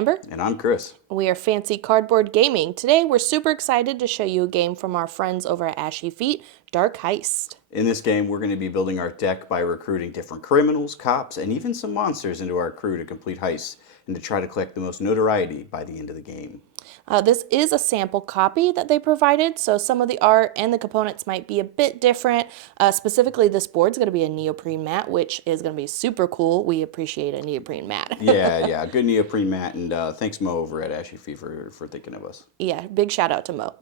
Amber. And I'm Chris. We are Fancy Cardboard Gaming. Today we're super excited to show you a game from our friends over at Ashy Feet, Dark Heist. In this game, we're going to be building our deck by recruiting different criminals, cops, and even some monsters into our crew to complete heists and to try to collect the most notoriety by the end of the game. This is a sample copy that they provided, so some of the art and the components might be a bit different. Specifically, this board's going to be a neoprene mat, which is going to be super cool. We appreciate a neoprene mat. yeah, good neoprene mat, and thanks Mo over at Ashy Feet for thinking of us. Yeah, big shout out to Mo.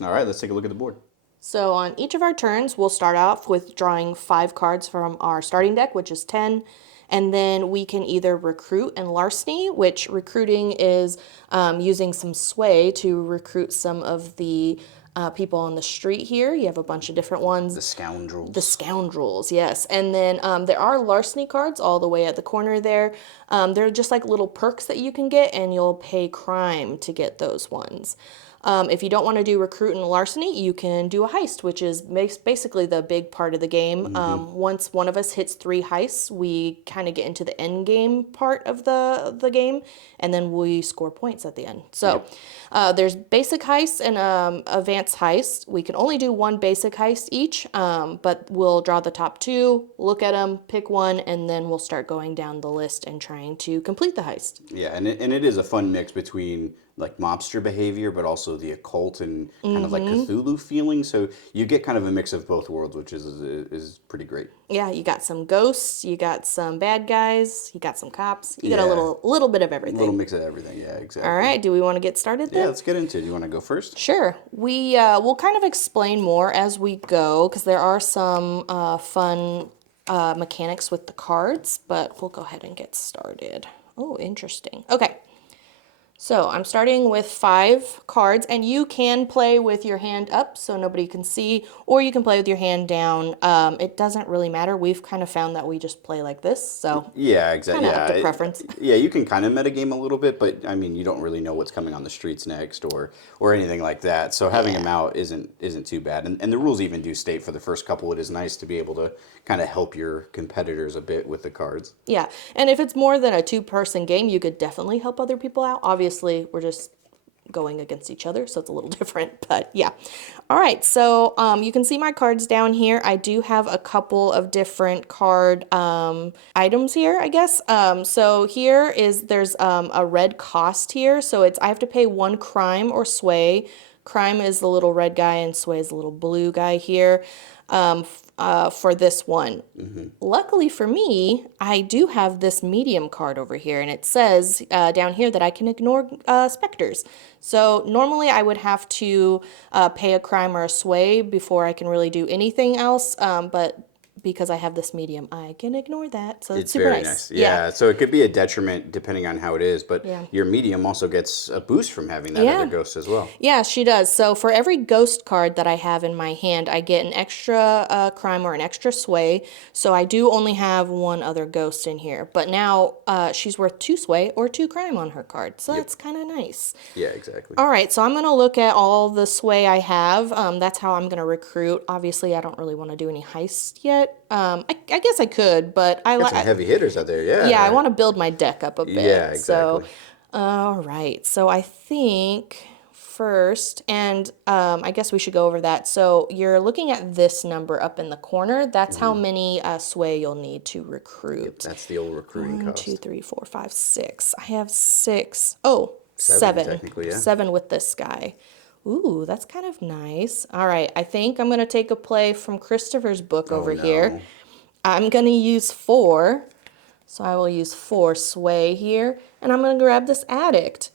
All right, let's take a look at the board. So on each of our turns, we'll start off with drawing 5 cards from our starting deck, which is 10. And then we can either recruit and larceny, which recruiting is using some sway to recruit some of the people on the street here. You have a bunch of different ones. The scoundrels. The scoundrels, yes. And then there are larceny cards all the way at the corner there. They're just like little perks that you can get, and you'll pay crime to get those ones. If you don't want to do recruit and larceny, you can do a heist, which is basically the big part of the game. Once one of us hits 3 heists, we kind of get into the end game part of the game, and then we score points at the end. So there's basic heists and advanced heist. We can only do 1 basic heist each, but we'll draw the top 2, look at them, pick one, and then we'll start going down the list and trying to complete the heist. Yeah, and it is a fun mix between like mobster behavior, but also the occult and kind of like Cthulhu feeling. So you get kind of a mix of both worlds, which is pretty great. Yeah, you got some ghosts, you got some bad guys, you got some cops, you got a little bit of everything. A little mix of everything, yeah, exactly. All right, do we want to get started then? Yeah, let's get into it. Do you want to go first? Sure. We'll kind of explain more as we go, because there are some fun mechanics with the cards, but we'll go ahead and get started. Oh, interesting. Okay. So I'm starting with 5 cards, and you can play with your hand up so nobody can see, or you can play with your hand down. It doesn't really matter. We've kind of found that we just play like this, so yeah, exactly. Kind of up to preference. Yeah, you can kind of metagame a little bit, but I mean, you don't really know what's coming on the streets next or anything like that. So having them out isn't too bad. And the rules even do state for the first couple, it is nice to be able to kind of help your competitors a bit with the cards. Yeah, and if it's more than a 2-person game, you could definitely help other people out. Obviously, we're just going against each other, so it's a little different, but yeah. All right, so you can see my cards down here. I do have a couple of different card items here, I guess. So there's a red cost here, so I have to pay 1 crime or sway. Crime is the little red guy, and sway is the little blue guy here. For this one. Luckily for me, I do have this medium card over here, and it says down here that I can ignore specters. So normally I would have to pay a crime or a sway before I can really do anything else, but because I have this medium, I can ignore that. So it's super very nice. Yeah, so it could be a detriment depending on how it is, but your medium also gets a boost from having that other ghost as well. Yeah, she does. So for every ghost card that I have in my hand, I get an extra crime or an extra sway. So I do only have 1 other ghost in here. But now she's worth 2 sway or 2 crime on her card. So that's kind of nice. Yeah, exactly. All right, so I'm going to look at all the sway I have. That's how I'm going to recruit. Obviously, I don't really want to do any heists yet. I guess I could, but I like some heavy hitters out there, yeah. Yeah, I want to build my deck up a bit. Yeah, exactly. So, all right. So I think first, and I guess we should go over that. So you're looking at this number up in the corner. That's how many sway you'll need to recruit. Yep, that's the old recruiting cost. 1, 2, 3, 4, 5, 6. I have 6. Oh, 7. Technically, yeah. 7 with this guy. Ooh, that's kind of nice. All right, I think I'm going to take a play from Christopher's book over here. I'm going to use 4. So I will use 4 sway here. And I'm going to grab this addict.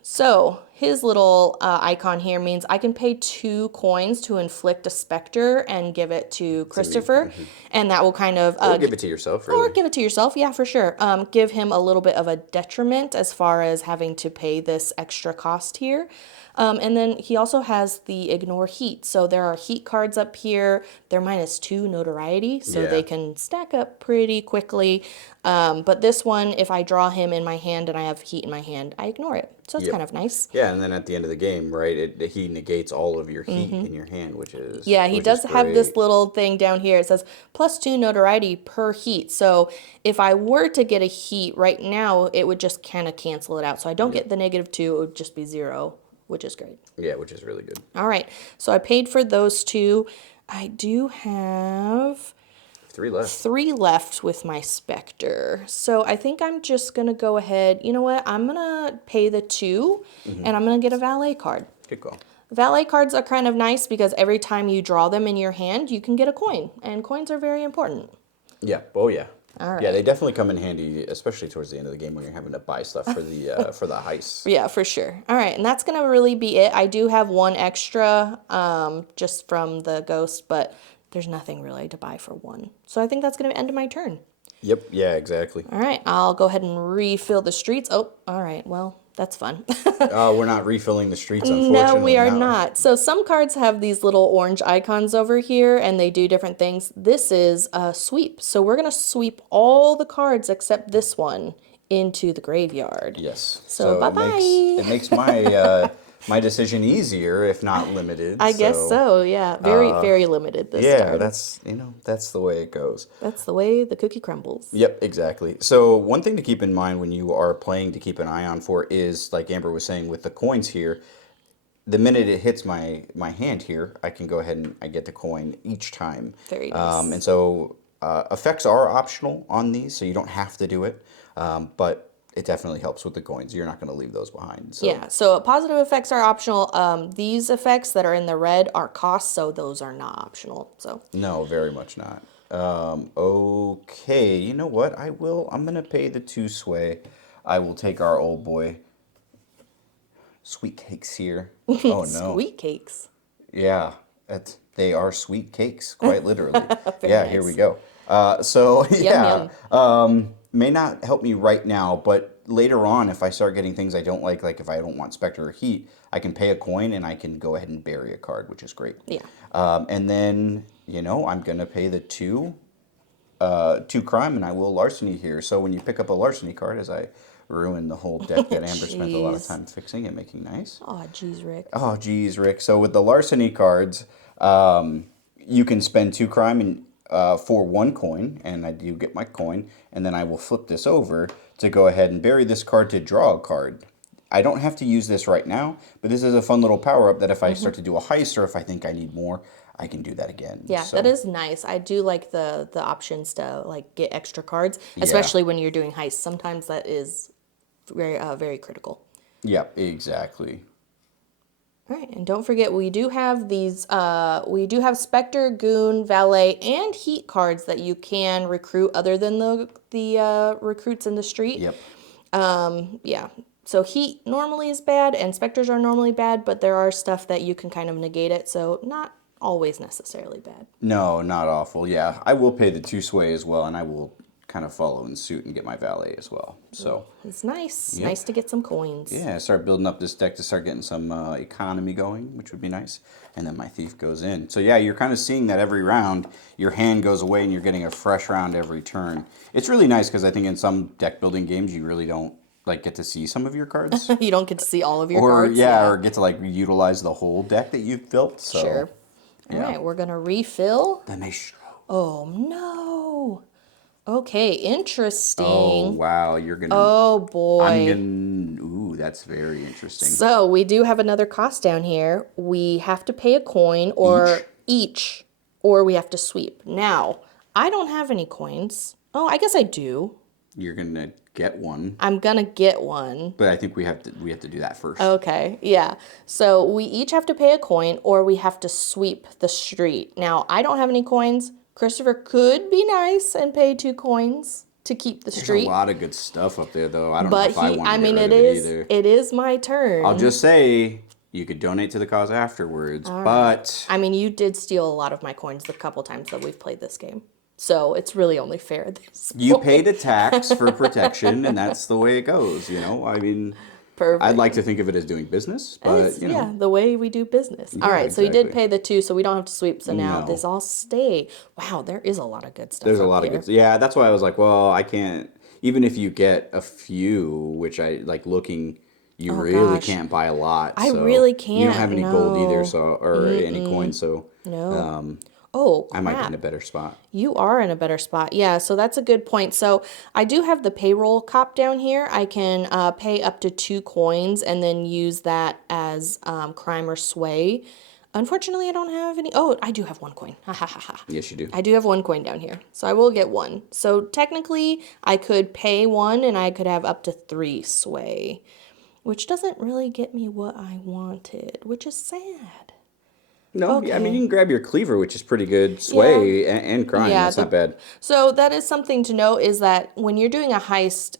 So his little icon here means I can pay 2 coins to inflict a specter and give it to Christopher. And that will kind of... or give it to yourself, really. Or give it to yourself, yeah, for sure. Give him a little bit of a detriment as far as having to pay this extra cost here. And then he also has the ignore heat. So there are heat cards up here. They're -2 notoriety, so they can stack up pretty quickly. But this one, if I draw him in my hand and I have heat in my hand, I ignore it. So it's kind of nice. Yeah, and then at the end of the game, right, he negates all of your heat in your hand, Yeah, he which is does have this great. little thing down here. It says +2 notoriety per heat. So if I were to get a heat right now, it would just kind of cancel it out. So I don't get the -2. It would just be 0, which is great. Yeah, which is really good. All right. So I paid for those two. I do have 3 left. 3 left with my Spectre. So I think I'm just going to go ahead. You know what? I'm going to pay the 2 and I'm going to get a valet card. Good call. Valet cards are kind of nice because every time you draw them in your hand, you can get a coin, and coins are very important. Yeah. Oh yeah. All right. Yeah, they definitely come in handy, especially towards the end of the game when you're having to buy stuff for the heists. Yeah, for sure. All right, and that's going to really be it. I do have 1 extra just from the ghost, but there's nothing really to buy for 1. So I think that's going to end my turn. Yep. Yeah. Exactly. All right, I'll go ahead and refill the streets. Oh, all right. Well, that's fun. We're not refilling the streets, unfortunately. No, we are not. So some cards have these little orange icons over here, and they do different things. This is a sweep. So we're going to sweep all the cards except this one into the graveyard. Yes. So bye-bye. It makes my my decision easier, if not limited. I guess so, yeah. Very limited this Yeah, time. that's the way it goes. That's the way the cookie crumbles. Yep, exactly. So one thing to keep in mind when you are playing to keep an eye on for is, like Amber was saying, with the coins here, the minute it hits my hand here, I can go ahead and I get the coin each time. Very nice. And so effects are optional on these, so you don't have to do it. But it definitely helps with the coins. You're not going to leave those behind. So. Yeah, so positive effects are optional. These effects that are in the red are costs, so those are not optional. So No, very much not. Okay, you know what? I'm going to pay the 2 sway. I will take our old boy. Sweet cakes here. Oh, no. sweet cakes. Yeah, they are sweet cakes, quite literally. Yeah, here nice. we go. So, yeah. Yum. May not help me right now, but later on, if I start getting things I don't like if I don't want Spectre or Heat, I can pay a coin and I can go ahead and bury a card, which is great. Yeah. And then, I'm going to pay the 2 crime, and I will larceny here. So when you pick up a larceny card, as I ruin the whole deck that Amber spent a lot of Jeez. time fixing and making nice. Oh, geez, Rick. Oh, geez, Rick. So with the larceny cards, you can spend 2 crime and for 1 coin, and I do get my coin, and then I will flip this over to go ahead and bury this card to draw a card. I don't have to use this right now, but this is a fun little power-up that if I start to do a heist or if I think I need more, I can do that again. Yeah, So, that is nice. I do like the options to like get extra cards, especially when you're doing heists. Sometimes that is very critical. Yeah, exactly. All right, and don't forget we do have these. We do have Spectre, Goon, Valet, and Heat cards that you can recruit other than the recruits in the street. Yep. Yeah. So Heat normally is bad, and Spectres are normally bad, but there are stuff that you can kind of negate it. So not always necessarily bad. No, not awful. Yeah, I will pay the 2 sway as well, and I will kind of follow in suit and get my valet as well. So It's nice. Yep. Nice to get some coins. yeah, start building up this deck to start getting some economy going, which would be nice. And then my thief goes in. So yeah, you're kind of seeing that every round, your hand goes away and you're getting a fresh round every turn. It's really nice because I think in some deck building games you really don't get to see some of your cards. You don't get to see all of your or cards. or get to utilize the whole deck that you've built. So Sure. All yeah. right, we're going to refill. The maestro. Oh, no. Okay, interesting. Oh wow, you're gonna. Oh, boy. I'm gonna. Ooh, that's very interesting. So we do have another cost down here. We have to pay a coin or each, or we have to sweep. Now, I don't have any coins. Oh, I guess I do. You're gonna get one, I'm gonna get one. but I think we have to do that first. Okay, yeah. So we each have to pay a coin or we have to sweep the street. Now, I don't have any coins. Christopher could be nice and pay 2 coins to keep the There's street. a lot of good stuff up there, though. I don't know But if I want to get rid it of it is either. it is my turn. I'll just say you could donate to the cause afterwards, but I mean, you did steal a lot of my coins the couple times that we've played this game. So it's really only fair at this you point. paid a tax for protection, and that's the way it goes. I mean, Perfect. I'd like to think of it as doing business, but It's, yeah, the way we do business. All right, so you did exactly. pay the 2, so we don't have to sweep. So now No. this all stay. Wow, there is a lot of good stuff. there's a up lot here. of good. Yeah, that's why I was like, well, I can't. Even if you get a few, which I like looking, you Oh, really gosh. can't buy a lot. I So really you don't have can't. any gold either, No. so or any coins. So No. Oh, I might be in crap. a better spot. You are in a better spot. Yeah, so that's a good point. So I do have the payroll cop down here. I can pay up to 2 coins and then use that as crime or sway. Unfortunately, I don't have any. Oh, I do have 1 coin. Ha ha ha ha. Yes, you do. I do have 1 coin down here. So I will get one. So technically, I could pay one and I could have up to 3 sway, which doesn't really get me what I wanted, which is sad. No, yeah, I mean you Okay. can grab your cleaver, which is pretty good. Yeah. Sway and crime, Yeah, that's not bad. so that is something to note is that when you're doing a heist,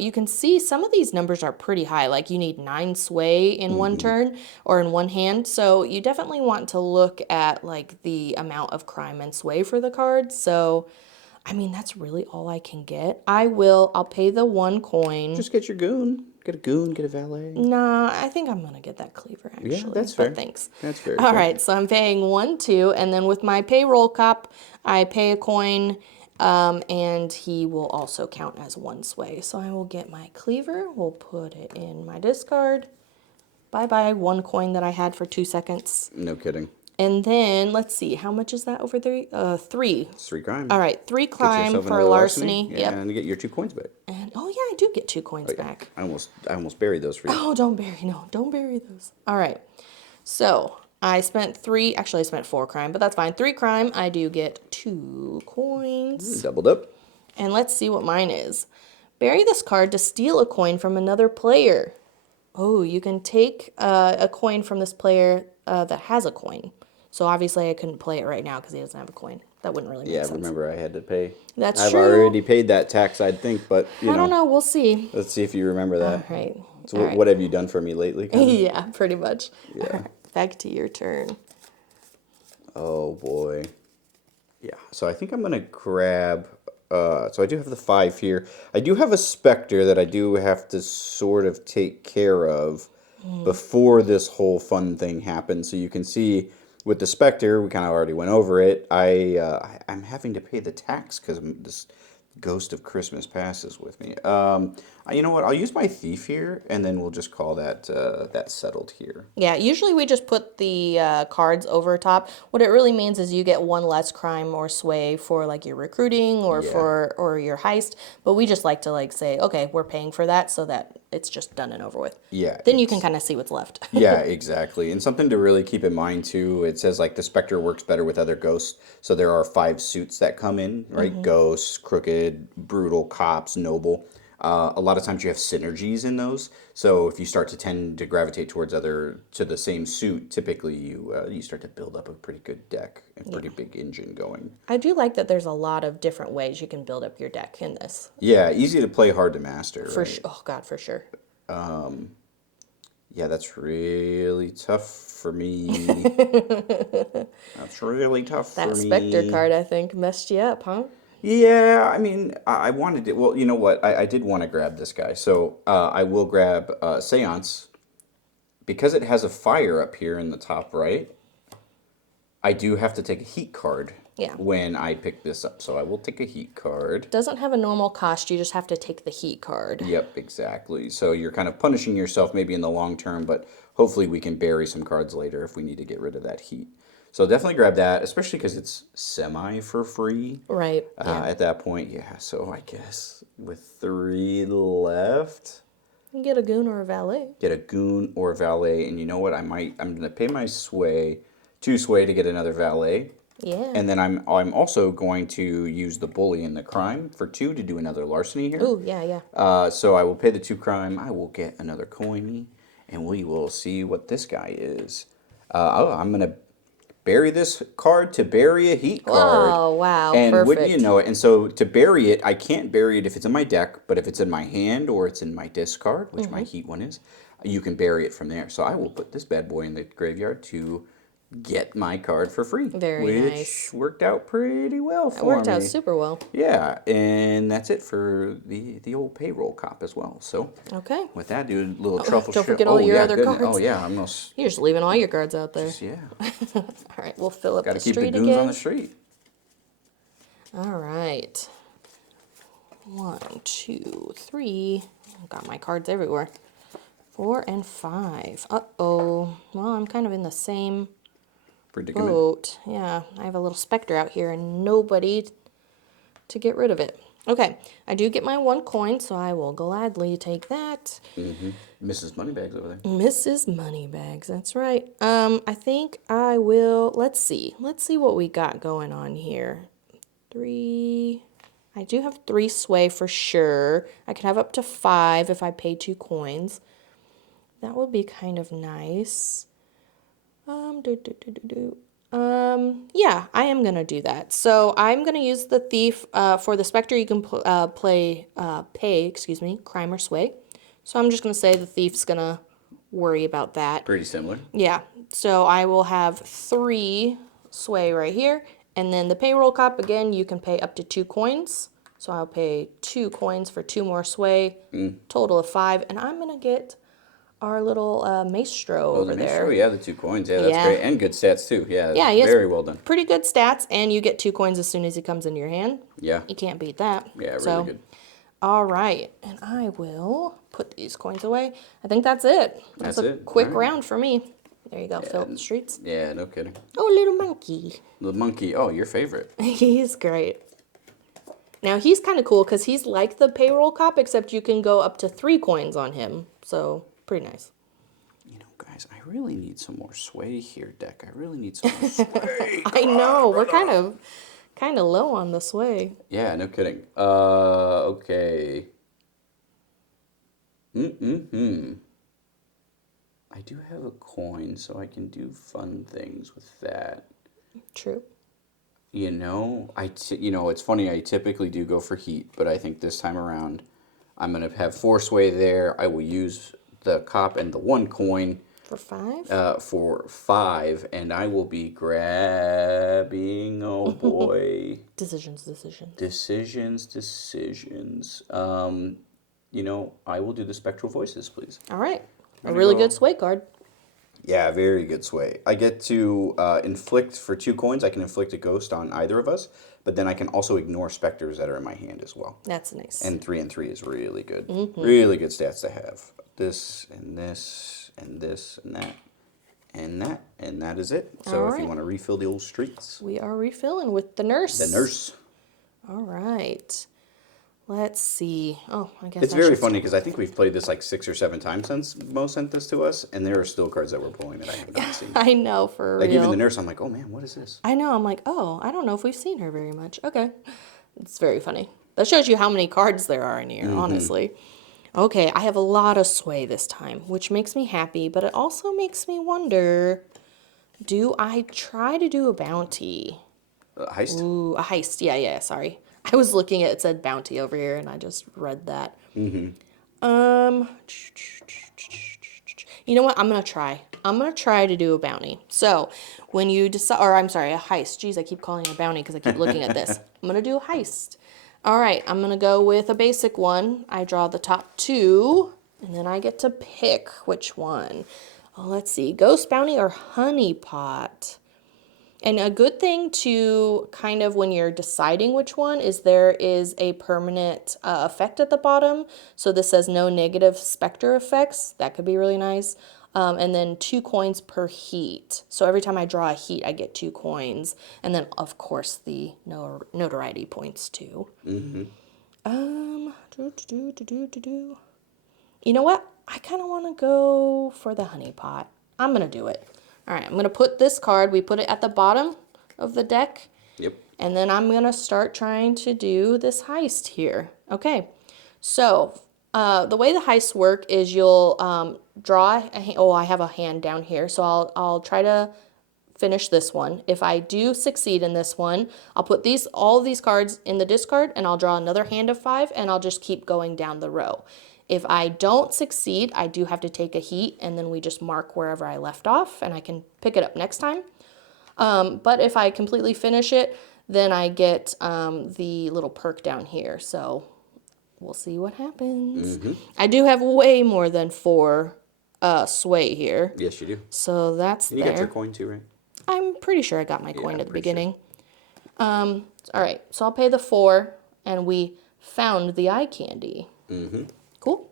you can see some of these numbers are pretty high. Like you need 9 sway in one turn or in one hand. So you definitely want to look at like the amount of crime and sway for the cards. So, I mean, that's really all I can get. I'll pay the 1 coin. Just get your goon. Get a goon, get a valet. Nah, I think I'm gonna get that cleaver Yeah, actually, that's but fair. thanks. That's very All fair. right, so I'm paying 1, 2, and then with my payroll cop, I pay a coin, and he will also count as 1 sway. So I will get my cleaver, we'll put it in my discard. Bye bye, 1 coin that I had for 2 seconds. No kidding. And then let's see, how much is that over 3? 3. It's 3 crime. All right, 3 Get crime yourself for another larceny. Yeah, Yep. and get your 2 coins back. And oh yeah, I do get 2 coins back. I almost buried those for you. Oh, don't bury those. All right. So I spent 3, actually I spent 4 crime, but that's fine. 3 crime, I do get 2 coins. Doubled up. And let's see what mine is. Bury this card to steal a coin from another player. Oh, you can take a coin from this player that has a coin. So obviously I couldn't play it right now because he doesn't have a coin. That wouldn't really make Yeah, sense. remember I had to pay. That's I've true. already paid that tax, I'd think, but I don't know. We'll see. let's see if you remember All that. right. So All right. what have you done for me lately? Kinda? Yeah, pretty much. Yeah. All right, back to your turn. Oh boy. Yeah. So I think I'm gonna grab. So I do have the 5 here. I do have a specter that I do have to sort of take care of before this whole fun thing happens. So you can see with the specter, we kind of already went over it. I'm having to pay the tax because this ghost of Christmas passes with me. You know what? I'll use my thief here, and then we'll just call that that settled here. Yeah, usually we just put the cards over top. What it really means is you get 1 less crime or sway for like your recruiting or Yeah. or your heist. But we just like to like say, okay, we're paying for that so that it's just done and over with. Yeah. Then you can kind of see what's left. Yeah, exactly. And something to really keep in mind too, it says like the specter works better with other ghosts. So there are 5 suits that come in, right? Ghosts, crooked, brutal, cops, noble. A lot of times you have synergies in those. So if you start to tend to gravitate towards to the same suit, typically you start to build up a pretty good deck and pretty big engine going. I do like that there's a lot of different ways you can build up your deck in this. Yeah, easy to play, hard to master. For Right? oh God, for sure. Yeah, that's really tough for me. That's really tough for That me. Spectre card, I think, messed you up, huh? Yeah, I mean, I wanted it. Well, you know what? I did want to grab this guy. So I will grab Seance. Because it has a fire up here in the top right, I do have to take a heat card Yeah. when I pick this up. So I will take a heat card. Doesn't have a normal cost, you just have to take the heat card. Yep, exactly. So you're kind of punishing yourself maybe in the long term, but hopefully we can bury some cards later if we need to get rid of that heat. So definitely grab that, especially because it's semi for free. Right. Yeah. At that point, yeah. So I guess with 3 left, You can get a goon or a valet. get a goon or a valet, and you know what? I'm gonna pay my sway, 2 sway to get another valet, Yeah. and then I'm also going to use the bully and the crime for 2 to do another larceny here. Ooh, yeah, yeah. So I will pay the 2 crime. I will get another coin, and we will see what this guy is. I'm gonna bury this card to bury a heat card. Oh, wow, And wouldn't you perfect. know it? And so to bury it, I can't bury it if it's in my deck, but if it's in my hand or it's in my discard, which my heat one is, you can bury it from there. So I will put this bad boy in the graveyard to get my card for free. Very which nice. worked out pretty well for It worked out me. super well. Yeah, and that's it for the old payroll cop as well. So Okay. with that, dude, little truffle don't shit. forget all your other goodness. cards. Oh yeah, I'm gonna You're just leaving all your cards out there. yeah. All right, we'll fill up Got to the keep the street goons again. on the street. All right. 1, 2, 3. Got my cards everywhere. 4 and 5. Uh-oh. Well, I'm kind of in the same Predicament. boat. Yeah, I have a little specter out here and nobody to get rid of it. Okay, I do get my 1 coin, so I will gladly take that. Mrs. Moneybags over there. Mrs. Moneybags, that's right. I think I will, let's see what we got going on here. 3, I do have 3 sway for sure. I could have up to 5 if I pay 2 coins. That would be kind of nice. Yeah, I am gonna do that. So I'm gonna use the thief. For the specter, you can pay, crime or sway. So I'm just gonna say the thief's gonna worry about that. Pretty similar. Yeah. So I will have 3 sway right here, and then the payroll cop again. You can pay up to 2 coins. So I'll pay 2 coins for 2 more sway. Total of 5, and I'm gonna get our little maestro over there. Yeah, the 2 coins. Yeah, that's great. And good stats, too. Yeah, Yeah, he has very well done. pretty good stats, and you get 2 coins as soon as he comes into your hand. Yeah. You can't beat that. Yeah, really So, good. all right, and I will put these coins away. I think that's it. That's a it. quick All right. round for me. There you go, fill up the streets. Yeah, no kidding. Oh, little monkey. The monkey. Oh, your favorite. He's great. Now, he's kind of cool because he's like the payroll cop, except you can go up to 3 coins on him. So, pretty nice. You know, guys, I really need some more sway here, Deck. I really need some more sway. I know, we're kind of low on the sway. Yeah, no kidding. Okay. I do have a coin, so I can do fun things with that. True. You know, it's funny. I typically do go for heat, but I think this time around, I'm gonna have 4 sway there. I will use the cop and the 1 coin For 5? for 5, and I will be grabbing. Oh boy, Decisions. decisions. I will do the spectral voices, please. All right. A Gonna really go- good sway card. Yeah, very good sway. I get to inflict for 2 coins. I can inflict a ghost on either of us, but then I can also ignore specters that are in my hand as well. That's nice. And 3 and 3 is really good. Really good stats to have. This and this and this and that and that, and that is it. So All if you right. want to refill the old streets, We are refilling with the nurse. the nurse. All right. Let's see. Oh, I guess It's I very should- funny because I think we've played this like 6 or 7 times since Mo sent this to us, and there are still cards that we're pulling that I have not seen. I know, for Like real. even the nurse, I'm like, oh man, what is this? I know. I'm like, oh, I don't know if we've seen her very much. Okay. It's very funny. That shows you how many cards there are in here, honestly. Okay, I have a lot of sway this time, which makes me happy, but it also makes me wonder, do I try to do a bounty? Heist? Ooh, a heist. Yeah, sorry. I was looking at it said bounty over here, and I just read that. You know what? I'm going to try. I'm going to try to do a bounty. So, when you decide, or I'm sorry, a heist. Jeez, I keep calling it a bounty because I keep looking at this. I'm going to do a heist. All right, I'm going to go with a basic one. I draw the top 2, and then I get to pick which one. Oh, let's see, ghost bounty or honey pot. And a good thing to kind of, when you're deciding which one, is there is a permanent effect at the bottom. So this says no negative specter effects. That could be really nice. And then 2 coins per heat. So every time I draw a heat, I get 2 coins. And then, of course, the notoriety points too. You know what? I kind of want to go for the honey pot. I'm going to do it. All right, I'm going to put this card, we put it at the bottom of the deck. Yep. And then I'm going to start trying to do this heist here. Okay, so the way the heists work is you'll draw a hand. Oh, I have a hand down here, so I'll try to finish this one. If I do succeed in this one, I'll put all of these cards in the discard, and I'll draw another hand of 5, and I'll just keep going down the row. If I don't succeed, I do have to take a heat, and then we just mark wherever I left off, and I can pick it up next time. But if I completely finish it, then I get the little perk down here. So we'll see what happens. I do have way more than 4 sway here. Yes, you do. So that's And you there. got your coin too, right? I'm pretty sure I got my coin I'm at the pretty sure. beginning. All right, so I'll pay the 4, and we found the eye candy. Cool.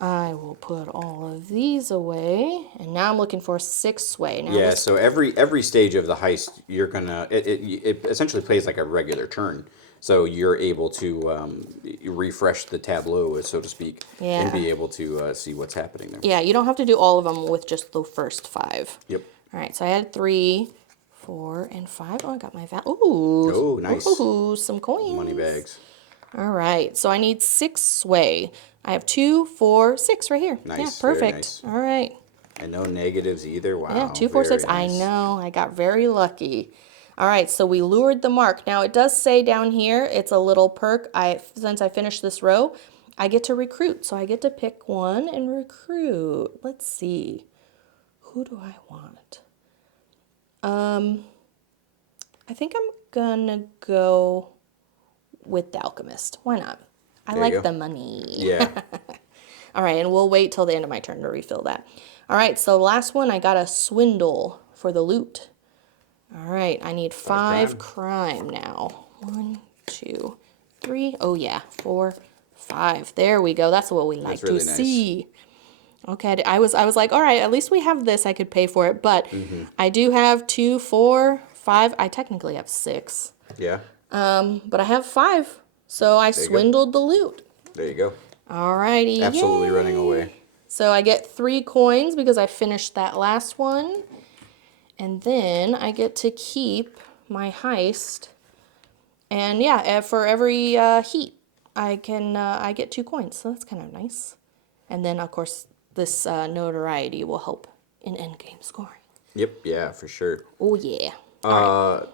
I will put all of these away, and now I'm looking for 6 sway. Now Yeah, this, so every stage of the heist, you're gonna it essentially plays like a regular turn. So you're able to refresh the tableau, so to speak, and yeah. be able to see what's happening there. Yeah, you don't have to do all of them with just the first 5. Yep. All right, so I had 3, 4, and 5. Oh, I got my Ooh, Oh, nice. ooh, some Money coins. bags. All right, so I need 6 sway. I have 2, 4, 6 right here. Yeah, Nice, very perfect. nice. All right. And no negatives either. Yeah, Wow, 2, 4, 6. very I nice. know. I got very lucky. All right, so we lured the mark. Now it does say down here, it's a little perk. Since I finished this row, I get to recruit. So I get to pick one and recruit. Let's see. Who do I want? I think I'm gonna go with the alchemist. Why not? I There you like go. the money. Yeah. All right, and we'll wait till the end of my turn to refill that. All right, so last one, I got a swindle for the loot. All right, I need 5 crime now. 1, 2, 3. Oh yeah, 4, 5. There we go. That's what we like That's really to nice. see. Okay, I was like, all right, at least we have this. I could pay for it, but Mm-hmm. I do have 2, 4, 5. I technically have 6, Yeah. but I have 5, so I There you go. swindled the loot. There you go. Alrighty, Absolutely yay. running away. So I get 3 coins because I finished that last one. And then I get to keep my heist. And yeah, for every heat, I get 2 coins. So that's kind of nice. And then, of course, this notoriety will help in endgame scoring. Yep. Yeah, for sure. Oh, yeah.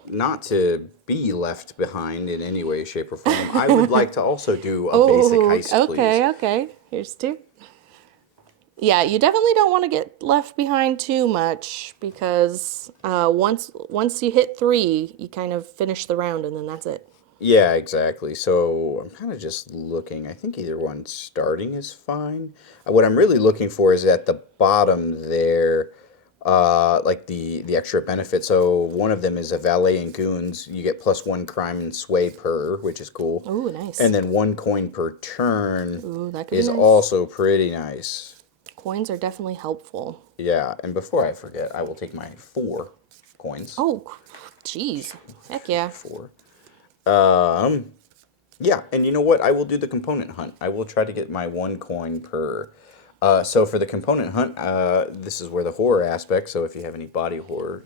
Not to be left behind in any way, shape, or form, I would like to also do a basic Oh, heist, please. okay. Here's 2. Yeah, you definitely don't want to get left behind too much because once you hit 3, you kind of finish the round and then that's it. Yeah, exactly. So I'm kind of just looking. I think either one starting is fine. What I'm really looking for is at the bottom there, like the extra benefit. So one of them is a valet and goons. You get +1 crime and sway per, which is cool. Ooh, nice. And then 1 coin per turn Ooh, that could be is nice. also pretty nice. Coins are definitely helpful. Yeah, and before I forget, I will take my 4 coins. Oh, jeez. Heck yeah. 4. Yeah, and you know what? I will do the component hunt. I will try to get my 1 coin per. So for the component hunt, this is where the horror aspect. So if you have any body horror,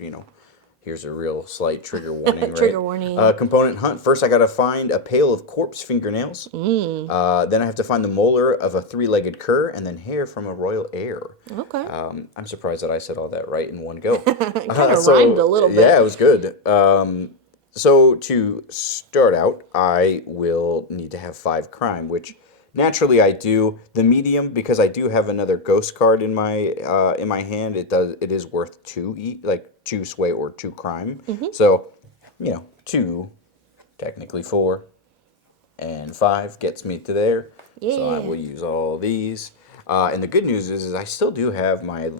here's a real slight trigger warning, right? Trigger warning. Component hunt. First, I gotta find a pail of corpse fingernails. Then I have to find the molar of a 3-legged cur, and then hair from a royal heir. Okay. I'm surprised that I said all that right in one go. It kind of rhymed a little bit. Yeah, it was good. So to start out, I will need to have 5 crime, which naturally I do. The medium, because I do have another ghost card in my hand. It is worth 2 2 sway or 2 crime. So 2, technically 4, and 5 gets me to there. So I Yeah. will use all these. And the good news is I still do have my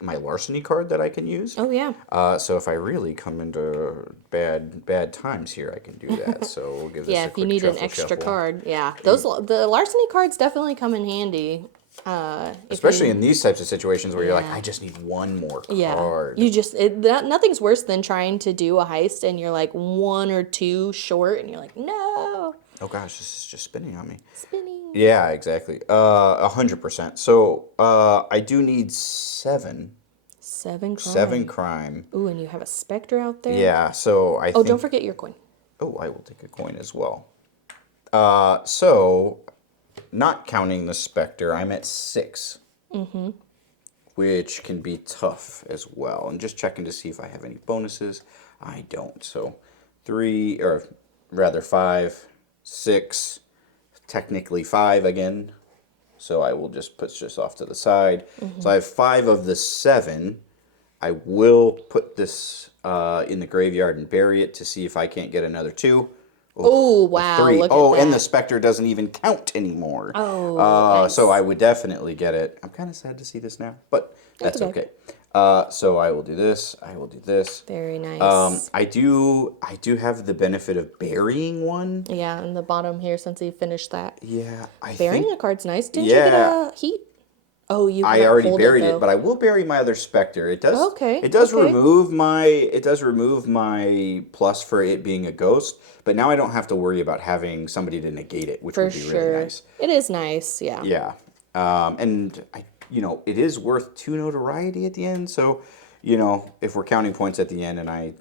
larceny card that I can use. Oh, yeah. So if I really come into bad times here, I can do that. So we'll give this Yeah, a if quick you need an shuffle, extra shuffle. card. Yeah. The larceny cards definitely come in handy. Especially in these types of situations where you're like, Yeah. I just need 1 more Yeah. card. Nothing's worse than trying to do a heist and you're like 1 or 2 short and you're like, no. Oh gosh, this is just spinning on me. Spinning. Yeah, exactly. 100%. So I do need 7. 7 crime. 7 crime. Ooh, and you have a specter out there. Yeah, so I Oh, think... don't forget your coin. Oh, I will take a coin as well. So, not counting the specter, I'm at 6. Which can be tough as well. And just checking to see if I have any bonuses. I don't. So, 3, or rather 5, 6, technically 5 again. So I will just put this off to the side. So I have 5 of the 7. I will put this in the graveyard and bury it to see if I can't get another 2. Oh, wow. 3. Look Oh, at and that. the specter doesn't even count anymore. Oh, nice. So I would definitely get it. I'm kind of sad to see this now, but that's okay. okay. So I will do this. I will do this. Very nice. I do have the benefit of burying one. Yeah, in the bottom here, since he finished that. Yeah, Burying a card's nice. Didn't you get a heat? Oh, you I cannot already hold buried it, it, though. but I will bury my other Spectre. Okay, It does okay. remove my plus for it being a ghost, but now I don't have to worry about having somebody to negate it, which For would be really sure. nice. It is nice, yeah. Yeah. And it is worth 2 notoriety at the end, so, if we're counting points at the end and I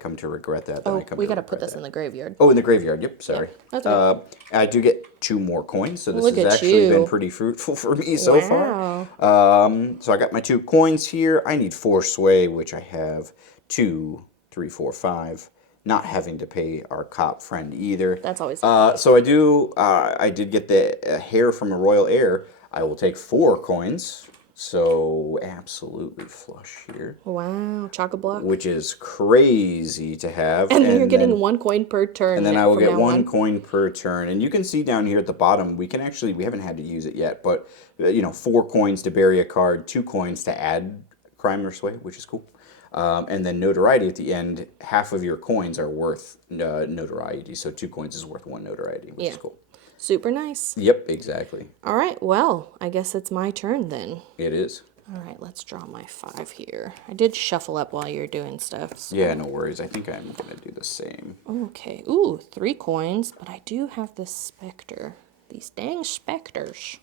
come to regret that, then I Oh, come we to gotta regret put this that. in the graveyard. Oh, in the graveyard. Yep, sorry. That's okay. I do get 2 more coins, so this Look has at actually been you. pretty fruitful for me so far. Wow. So I got my 2 coins here. I need 4 sway, which I have 2, 3, 4, 5. Not having to pay our cop friend either. That's always So I did get the hair from a royal heir. I will take 4 coins. So absolutely flush here, Wow, chock-a-block. which is crazy to have. And then you're getting then 1 coin per turn and then I will from get now 1 on. coin per turn. And you can see down here at the bottom, we haven't had to use it yet, but 4 coins to bury a card, 2 coins to add crime or sway, which is cool. And then notoriety at the end, half of your coins are worth notoriety. So 2 coins is worth 1 notoriety, which is cool. Super nice. Yep, exactly. All right, well, I guess it's my turn then. It is. All right, let's draw my 5 here. I did shuffle up while you're doing stuff. So. Yeah, no worries. I think I'm going to do the same. Okay. Ooh, 3 coins, but I do have this specter. These dang specters.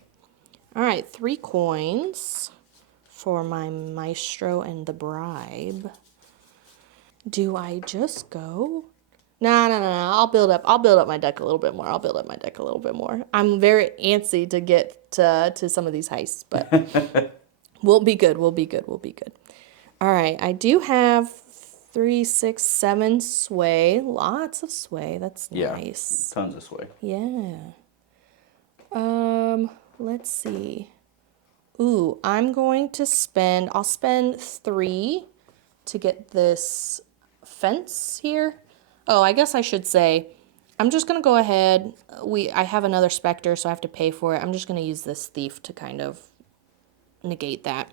All right, 3 coins for my maestro and the bribe. Do I just go? No. I'll build up my deck a little bit more. I'm very antsy to get to some of these heists, but we'll be good. All right, I do have 3, 6, 7 sway. Lots of sway. That's nice. Tons of sway. Yeah. Let's see. Ooh, I'll spend 3 to get this fence here. Oh, I guess I should say, I'm just going to go ahead. I have another specter, so I have to pay for it. I'm just going to use this thief to kind of negate that.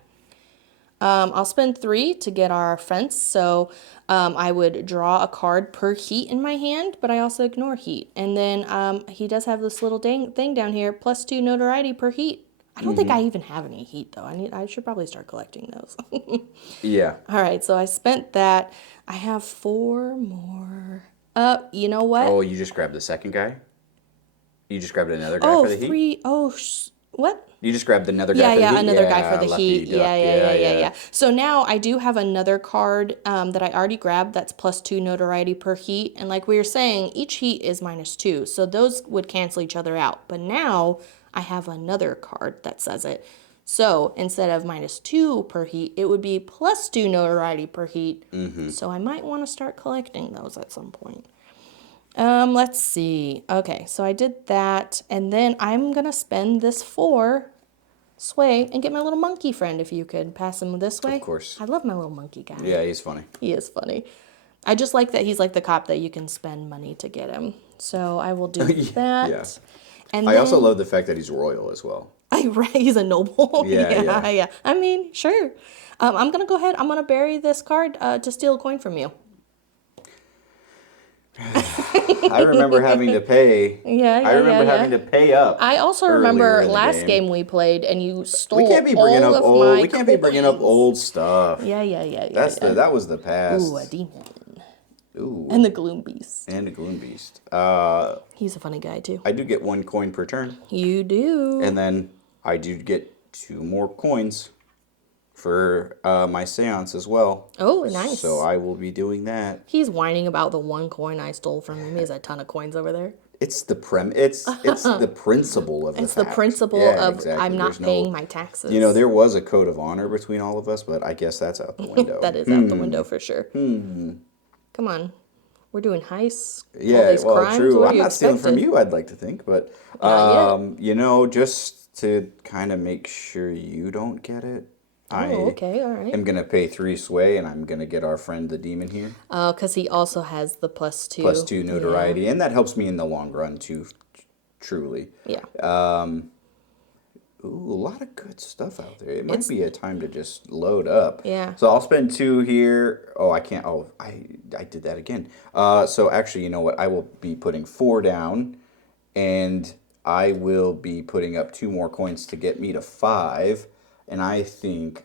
I'll spend 3 to get our fence, so I would draw a card per heat in my hand, but I also ignore heat. And then he does have this little thing down here, +2 notoriety per heat. I don't think I even have any heat, though. I should probably start collecting those. Yeah. All right, so I spent that. I have 4 more. You know what? Oh, you just grabbed the second guy? You just grabbed another guy for the heat? 3. Oh, what? You just grabbed another guy for the heat? Another guy for the lucky heat. duck. Yeah. So now I do have another card that I already grabbed that's +2 notoriety per heat. And like we were saying, each heat is -2. So those would cancel each other out. But now I have another card that says it. So instead of -2 per heat, it would be +2 notoriety per heat. So I might want to start collecting those at some point. Let's see. Okay, so I did that, and then I'm gonna spend this 4 sway and get my little monkey friend. If you could pass him this way. Of course. I love my little monkey guy. Yeah, he's funny. He is funny. I just like that he's like the cop that you can spend money to get him. So I will do that. Yeah. And I also love the fact that he's royal as well. right, he's a noble. Yeah. I mean, sure. I'm gonna go ahead. I'm gonna bury this card to steal a coin from you. I remember having to pay. I remember having to pay up. I also earlier remember in the last game we played, and you stole We can't be bringing all up of old. my We can't be bringing up coins. old stuff. Yeah. That was the past. Ooh, a demon. Ooh. And the Gloom Beast. And a gloom beast. He's a funny guy, too. I do get 1 coin per turn, You do. and then I do get 2 more coins for my seance as well. Oh, nice. So I will be doing that. He's whining about the 1 coin I stole from him. He has a ton of coins over there. It's the it's the principle of It's the fact. principle Yeah, of exactly. I'm not There's paying my taxes. There was a code of honor between all of us, but I guess that's out the window. That is out the window for sure. Come on. We're doing heists. All Yeah, these well, crimes. true. What I'm you not stealing from expected? you, I'd like to think, but just to kind of make sure you don't get it, I Okay, all right. am gonna pay 3 sway, and I'm gonna get our friend the demon here Oh, because he also has the +2. +2 notoriety, and that helps me in the long run too. Truly, Yeah. Ooh, a lot of good stuff out there. It might It's be a time to just load up. yeah. So I'll spend 2 here. Oh, I can't. Oh, I did that again. So actually, you know what? I will be putting 4 down, and I will be putting up 2 more coins to get me to 5. And I think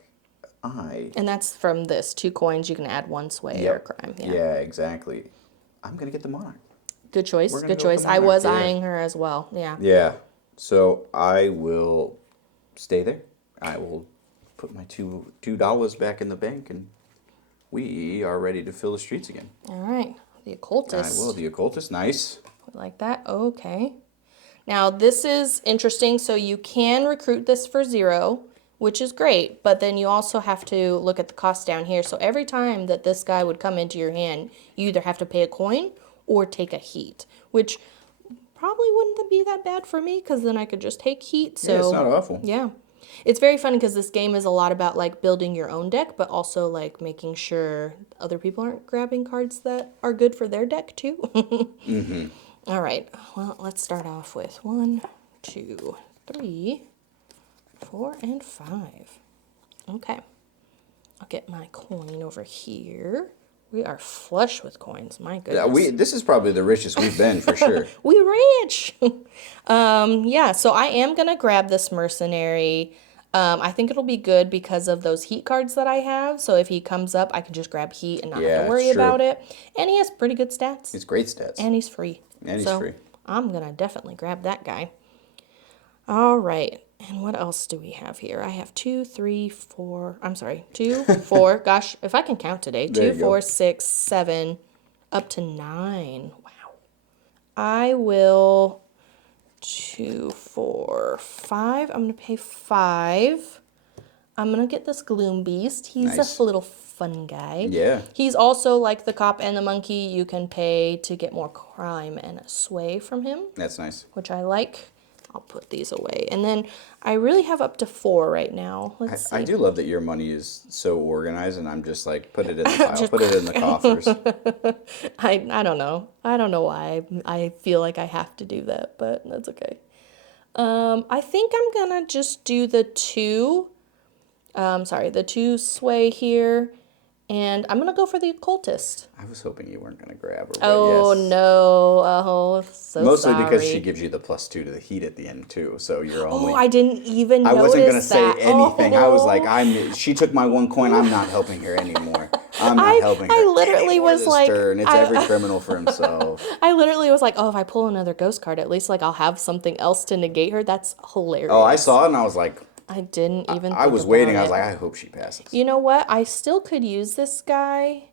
I. And that's from this 2 coins. You can add 1 sway or Yep. crime. Yeah. Yeah, exactly. I'm gonna get the monarch. Good We're choice. gonna Good go with the choice. I monarch. was Yeah. eyeing her as well. Yeah. Yeah. So I will stay there. I will put my $2 back in the bank, and we are ready to fill the streets again. All right. The I will. occultist. The occultist, nice. Like that. Okay. Now this is interesting. So you can recruit this for 0, which is great, but then you also have to look at the cost down here. So every time that this guy would come into your hand, you either have to pay a coin or take a heat, which probably wouldn't be that bad for me because then I could just take heat. So Yeah, it's not awful. yeah. It's very fun because this game is a lot about like building your own deck, but also like making sure other people aren't grabbing cards that are good for their deck too. Mm-hmm. All right. Well, let's start off with 1, 2, 3, 4, and 5. Okay. I'll get my coin over here. We are flush with coins. My goodness. This is probably the richest we've been for sure. We rich. Yeah, so I am going to grab this mercenary. I think it'll be good because of those heat cards that I have. So if he comes up, I can just grab heat and not have Yeah, to worry it's true. about it. And he has pretty good stats. It's great stats. And he's free. And he's So free. I'm going to definitely grab that guy. All right. And what else do we have here? I have 2, 3, 4. I'm sorry. 2, 4. Gosh, if I can count today. There 2, you go. 4, 6, 7, up to 9. Wow. I will 2, 4, 5. I'm going to pay 5. I'm going to get this Gloom Beast. He's Nice. a little fun guy. Yeah. He's also like the cop and the monkey. You can pay to get more crime and a sway from him, That's nice. which I like. I'll put these away. And then I really have up to 4 right now. Let's see. I do love that your money is so organized, and I'm just like, put it in the pile, put it in the coffers. I don't know. I don't know why I feel like I have to do that, but that's okay. I think I'm gonna just do the 2. The 2 sway here, and I'm gonna go for the occultist. I was hoping you weren't going to grab her. But Oh yes. no! Oh, so Mostly sorry. because she gives you the +2 to the heat at the end too, so you're only. Oh, I didn't even I notice wasn't gonna say that. anything. I was like, Oh. she took my 1 coin. I'm not helping her anymore. I'm not helping her. I literally anymore was this like, turn. It's every criminal for himself. I literally was like, oh, if I pull another ghost card, at least like I'll have something else to negate her. That's hilarious. Oh, I saw it and I was like, I didn't even. I think was waiting. about I was it. like, I hope she passes. You know what? I still could use this guy.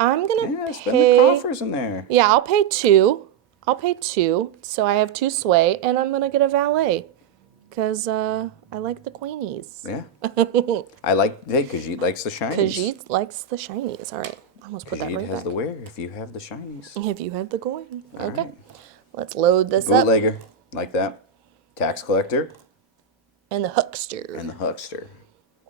I'm gonna Yeah, spend the pay. coffers in there. Yeah, I'll pay 2. I'll pay 2. So I have 2 sway, and I'm gonna get a valet, cause I like the queenies. Yeah. I like, hey, Khajiit likes the shinies. Khajiit likes the shinies. All right, I almost put that Khajiit right has back. the wear if you have the shinies. If you have the coin. Okay. right. Let's load this up. Bootlegger, like that. Tax collector And the huckster. and the huckster.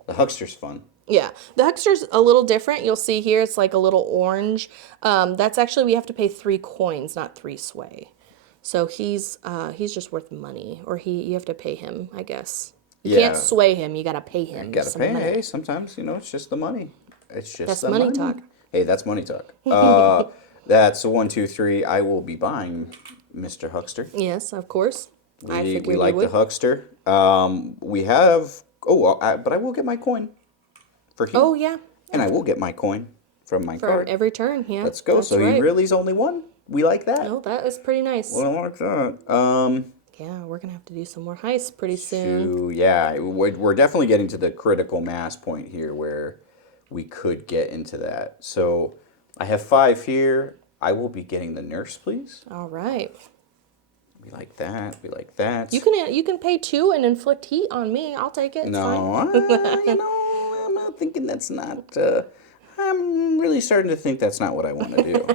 The huckster's fun. Yeah, the huckster's a little different. You'll see here it's like a little orange. That's actually, we have to pay 3 coins, not 3 sway. So he's just worth money, or you have to pay him, I guess. You can't sway him. You gotta pay him. You gotta some pay. money. Hey, sometimes, it's just the money. It's just That's the money talk. Hey, that's money talk. That's a 1, 2, 3. I will be buying Mr. Huckster. Yes, of course. I We figured like you the would. huckster. We have. But I will get my coin for heat. Oh yeah, And I will get my coin from my for card. every turn. Yeah. Let's go. That's So right. he really's only 1. We like that. Oh, that is pretty nice. Well, I like that. Yeah, we're gonna have to do some more heists pretty soon. We're definitely getting to the critical mass point here where we could get into that. So I have 5 here. I will be getting the nurse, please. All right. We like that. We like that. You can pay 2 and inflict heat on me. I'll take it. It's fine. No, I'm not thinking that's not. I'm really starting to think that's not what I want to do.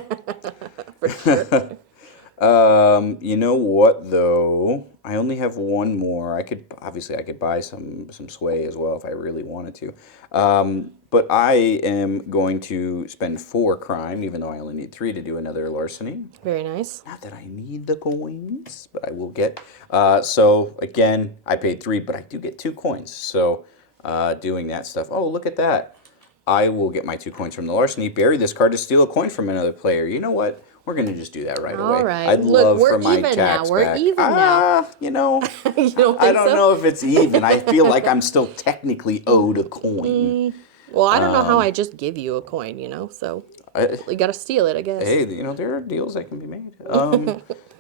For sure. You know what though? I only have one more. I could buy some sway as well if I really wanted to. But I am going to spend 4 crime, even though I only need 3 to do another larceny. Very nice. Not that I need the coins, but I will get. So again, I paid 3, but I do get 2 coins. So doing that stuff. Oh, look at that! I will get my 2 coins from the larceny. Bury this card to steal a coin from another player. You know what? We're gonna just do that right away. All right. I'd Look, love we're for my even tax now. We're back. even now. You know, You don't I think don't so? know if it's even. I feel like I'm still technically owed a coin. Well, I don't know how I just give you a coin, you know, so you gotta steal it, I guess. Hey, you know, there are deals that can be made.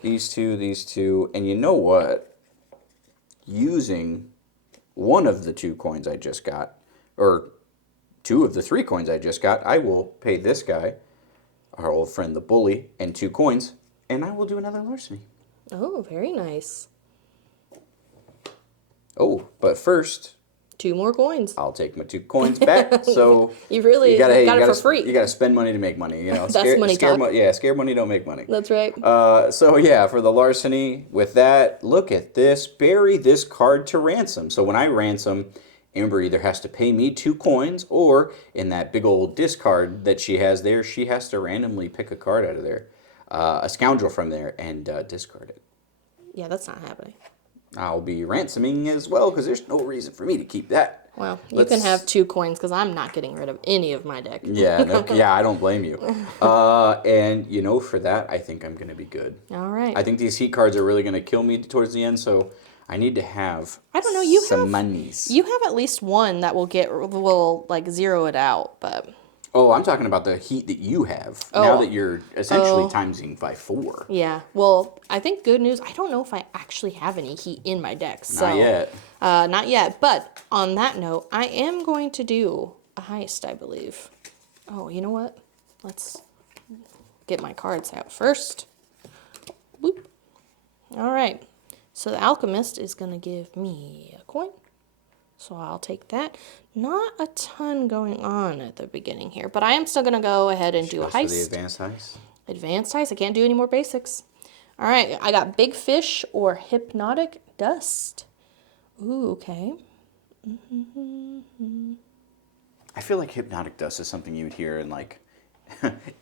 These two, and you know what? Using one of the 2 coins I just got, or 2 of the 3 coins I just got, I will pay this guy, our old friend the bully, and 2 coins, and I will do another larceny. Oh, very nice. Oh, but first, 2 more coins. I'll take my 2 coins back. So You really got it for free. You gotta spend money to make money. You know, That's money talk. Scared money don't make money. That's right. So yeah, for the larceny, with that, look at this. Bury this card to ransom. So when I ransom, Amber either has to pay me 2 coins, or in that big old discard that she has there, she has to randomly pick a card out of there, a scoundrel from there, and discard it. Yeah, that's not happening. I'll be ransoming as well, because there's no reason for me to keep that. Well, you can have 2 coins, because I'm not getting rid of any of my deck. Yeah, I don't blame you. And, you know, for that, I think I'm going to be good. All right. I think these heat cards are really going to kill me towards the end, so I need to have I don't know, some monies. You have at least one that will like zero it out, but Oh, I'm talking about the heat that you have. Now that you're essentially timesing by 4. yeah. Well, I think good news, I don't know if I actually have any heat in my deck. So, Not yet. Not yet. But on that note, I am going to do a heist, I believe. Oh, you know what? Let's get my cards out first. Boop. All right. So the alchemist is going to give me a coin. So I'll take that. Not a ton going on at the beginning here, but I am still going to go ahead and do a heist. For the advanced heist? Advanced heist. I can't do any more basics. All right. I got big fish or hypnotic dust. Ooh, okay. I feel like hypnotic dust is something you would hear in like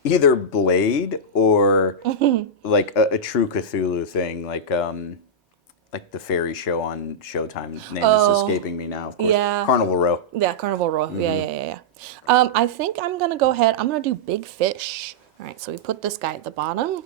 either Blade or like a true Cthulhu thing, like the fairy show on Showtime. Name is escaping me now, of course. Yeah. Carnival Row. Yeah, Carnival Row. Yeah. I think I'm going to go ahead. I'm going to do big fish. All right, so we put this guy at the bottom.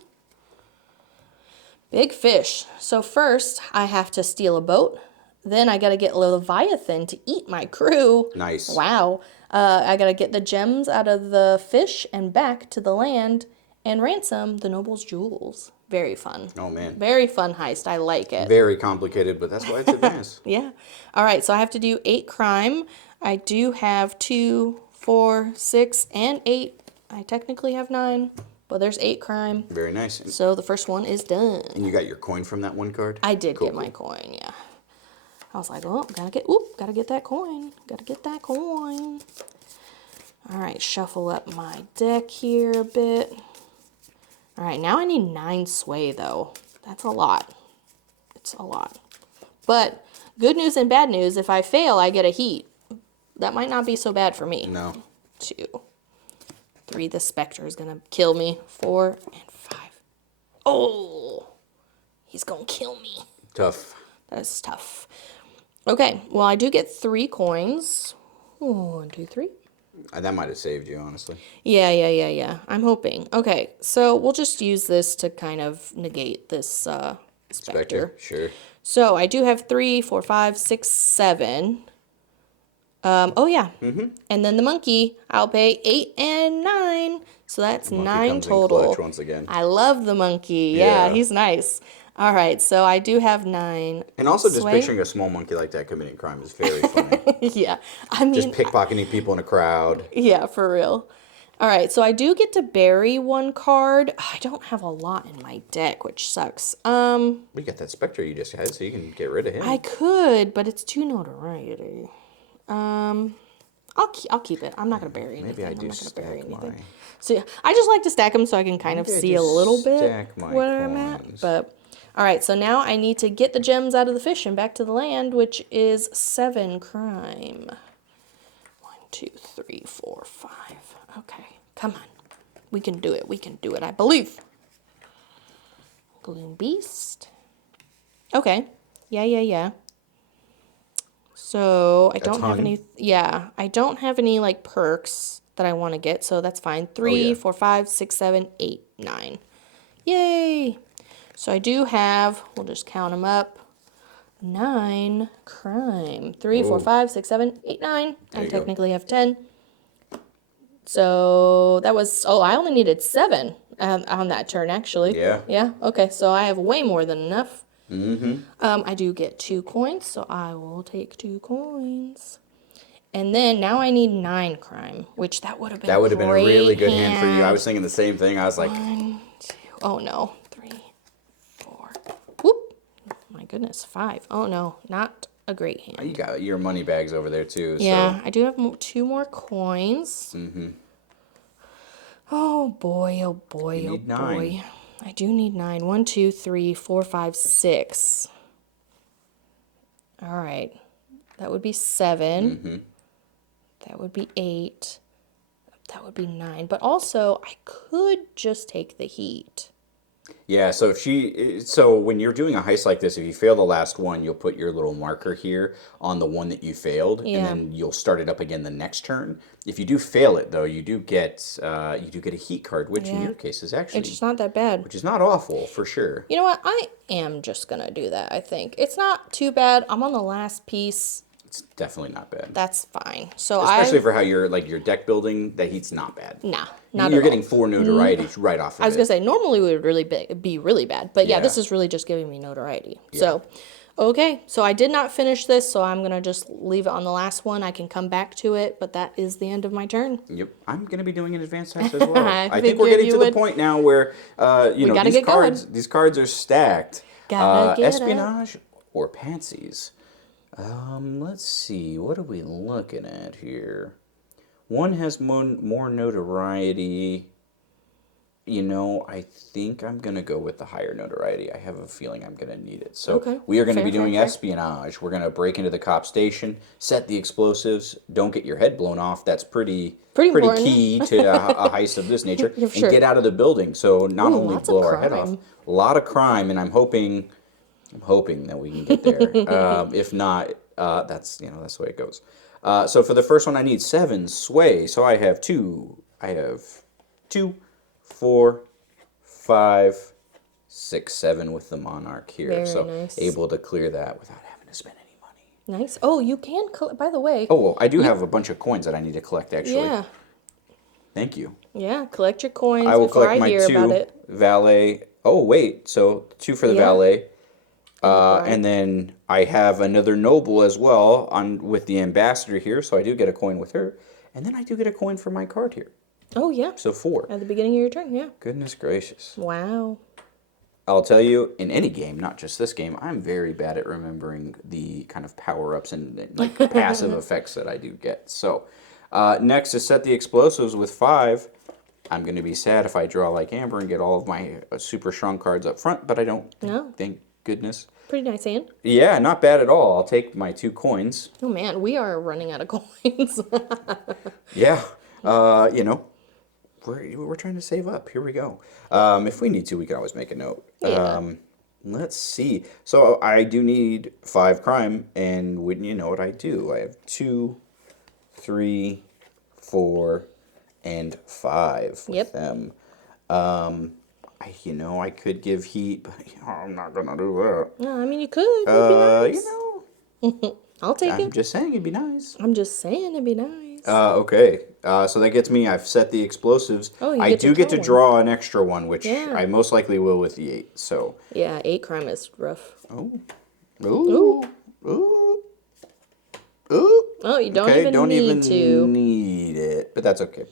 Big fish. So first, I have to steal a boat. Then I got to get Leviathan to eat my crew. Nice. Wow. I got to get the gems out of the fish and back to the land and ransom the noble's jewels. Very fun. Oh, man. Very fun heist. I like it. Very complicated, but that's why it's advanced. Yeah. All right, so I have to do 8 crime. I do have 2, 4, 6, and 8. I technically have 9, but there's 8 crime. Very nice. So the first one is done. And you got your coin from that one card? I did get my coin, yeah. I was like, oh, gotta get that coin. Gotta get that coin. All right, shuffle up my deck here a bit. All right, now I need 9 sway, though. That's a lot. It's a lot. But good news and bad news, if I fail, I get a heat. That might not be so bad for me. No. 2, 3, the specter is going to kill me. 4 and 5. Oh, he's going to kill me. Tough. That is tough. Okay, well, I do get 3 coins. 1, 2, 3. That might have saved you, honestly. Yeah. I'm hoping. Okay, so we'll just use this to kind of negate this specter. Sure. So I do have 3, 4, 5, 6, 7. Oh, yeah. Mm-hmm. And then the monkey, I'll pay 8 and 9. So that's 9 comes total. in clutch once again. I love the monkey. Yeah, he's nice. All right, so I do have 9. And also just sway. picturing a small monkey like that committing crime is very funny. Yeah, I mean... Just pickpocketing people in a crowd. Yeah, for real. All right, so I do get to bury 1 card. I don't have a lot in my deck, which sucks. We got that specter you just had, so you can get rid of him. I could, but it's 2 notoriety. I'll keep it. I'm not gonna bury anything. Maybe I do I'm not gonna bury stack anything. my... So yeah, I just like to stack them so I can kind of Maybe I see a just little bit stack my where I'm at. coins. But all right, so now I need to get the gems out of the fish and back to the land, which is 7 crime. 1, 2, 3, 4, 5. Okay, come on. We can do it. We can do it. I believe. Gloom Beast. Okay. Yeah. So I don't have any. Yeah, I don't have any like perks that I want to get, so that's fine. 3, 4, 5, 6, 7, 8, 9. Yay! So I do have. We'll just count them up. 9 crime. 3, 4, 5, 6, 7, 8, 9. I technically have 10. So that was. Oh, I only needed 7 on that turn actually. Yeah. Yeah. Okay. So I have way more than enough. Mm-hmm. I do get 2 coins, so I will take 2 coins. And then now I need 9 crime, which that would have been a really good hand. hand for you. I was thinking the same thing. I was like, 1, 2, oh no, 3, 4. Whoop! My goodness, 5. Oh no, not a great hand. you got your money bags over there too. Yeah, So. I do have 2 more coins. Mm-hmm. Oh boy, oh boy, You oh need boy. 9. I do need 9. 1, 2, 3, 4, 5, 6. All right. That would be 7. Mm-hmm. That would be 8. That would be 9. But also, I could just take the heat. Yeah, so when you're doing a heist like this, if you fail the last one, you'll put your little marker here on the one that you failed, Yeah. and then you'll start it up again the next turn. If you do fail it, though, you do get a heat card, which in Yeah. your case is actually, It's just not that bad. which is not awful for sure. You know what? I am just going to do that, I think. It's not too bad. I'm on the last piece. It's definitely not bad. That's fine. So Especially for how you're your deck building, that heat's not bad. Nah, not You're at all. getting 4 notoriety right off of I was it. going to say, normally we would really be really bad. But yeah, Yeah. this is really just giving me notoriety. So, okay. So I did not finish this, so I'm going to just leave it on the last one. I can come back to it, but that is the end of my turn. Yep, I'm going to be doing an advanced heist as well. I think figured we're getting you to the would. point now where gotta get going. these cards are stacked. Gotta get Espionage or pansies. Let's see. What are we looking at here? One has more notoriety. You know, I think I'm going to go with the higher notoriety. I have a feeling I'm going to need it. So Okay. we are going to be Fair, doing fair. espionage. We're going to break into the cop station, set the explosives, don't get your head blown off. That's pretty important. key to a heist of this nature. Yeah, and sure. get out of the building. So not Ooh, only lots of blow our head off, crime. a lot of crime, and I'm hoping that we can get there. If not, that's the way it goes. So for the first one, I need 7 sway. So I have 2. I have 2, 4, 5, 6, 7 with the monarch here. Very so nice. able to clear that without having to spend any money. Nice. Oh, you can, by the way. Oh, well, I do have a bunch of coins that I need to collect, actually. Yeah. Thank you. Yeah, collect your coins I will before collect I my hear 2 about it. valet. Oh, wait. So 2 for the Yeah. valet. Right. And then I have another noble as well with the ambassador here, so I do get a coin with her. And then I do get a coin for my card here. Oh, yeah. So 4. At the beginning of your turn, yeah. Goodness gracious. Wow. I'll tell you, in any game, not just this game, I'm very bad at remembering the kind of power-ups and passive effects that I do get. So next is set the explosives with 5. I'm going to be sad if I draw like Amber and get all of my super strong cards up front, but I don't. No. Thank goodness. Pretty nice hand. Yeah, not bad at all. I'll take my 2 coins. Oh, man, we are running out of coins. Yeah, we're trying to save up. Here we go. If we need to, we can always make a note. Yeah. Let's see. So I do need 5 crime, and wouldn't you know what I do? I have 2, 3, 4, and 5 with Yep. them. I could give heat, but I'm not gonna do that. No, I mean, you could. It'd be nice. I'll take I'm it. just saying it'd be nice. I'm just saying it'd be nice. Okay. So that gets me. I've set the explosives. Oh, you I get to do get to draw draw an extra one, which Yeah. I most likely will with the 8. So. Yeah, 8 crime is rough. Oh. Ooh. Ooh. Ooh. Oh, you don't Okay. even Don't need even to. need it, but that's okay.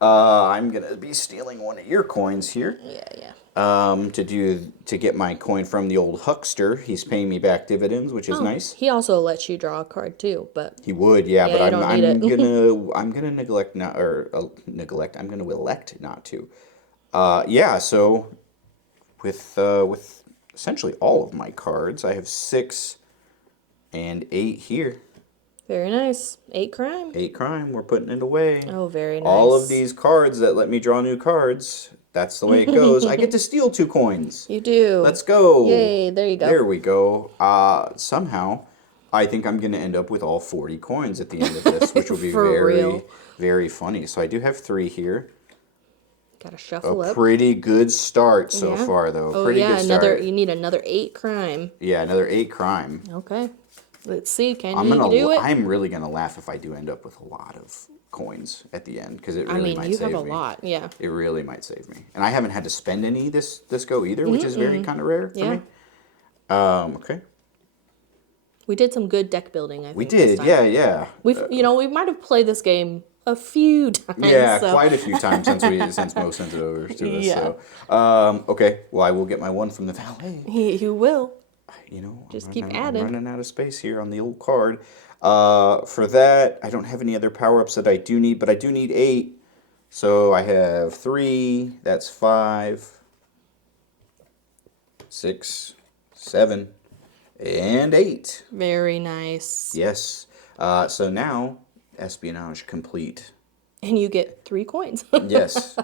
I'm gonna be stealing one of your coins here. Yeah. To get my coin from the old huckster. He's paying me back dividends, which is nice. He also lets you draw a card too, but He would, yeah, but you don't need it. I'm gonna neglect not or neglect. I'm gonna elect not to. Yeah. So with essentially all of my cards, I have 6 and 8 here. Very nice. 8 crime. 8 crime. We're putting it away. Oh, very nice. All of these cards that let me draw new cards. That's the way it goes. I get to steal 2 coins. You do. Let's go. Yay, there you go. There we go. Somehow, I think I'm going to end up with all 40 coins at the end of this, which will be very, very funny. So I do have 3 here. Gotta shuffle up. A pretty good start so far, though. Oh, pretty yeah, good start. you need another 8 crime. Yeah, another 8 crime. Okay. Let's see, can you do it? I'm really going to laugh if I do end up with a lot of coins at the end, because it really might save me. you have a lot, yeah. It really might save me. And I haven't had to spend any this go either, which is very kind of rare for me. Okay. We did some good deck building, I think. We did, yeah. We might have played this game a few times. Yeah, quite a few times since Mo sent it over to us. Yeah. So, okay. Well, I will get my one from the valet. You will. Just keep adding. I'm running out of space here on the old card. For that, I don't have any other power-ups that I do need, but I do need 8. So I have 3, that's 5, 6, 7, and 8. Very nice. Yes. So now, espionage complete. And you get 3 coins. Yes.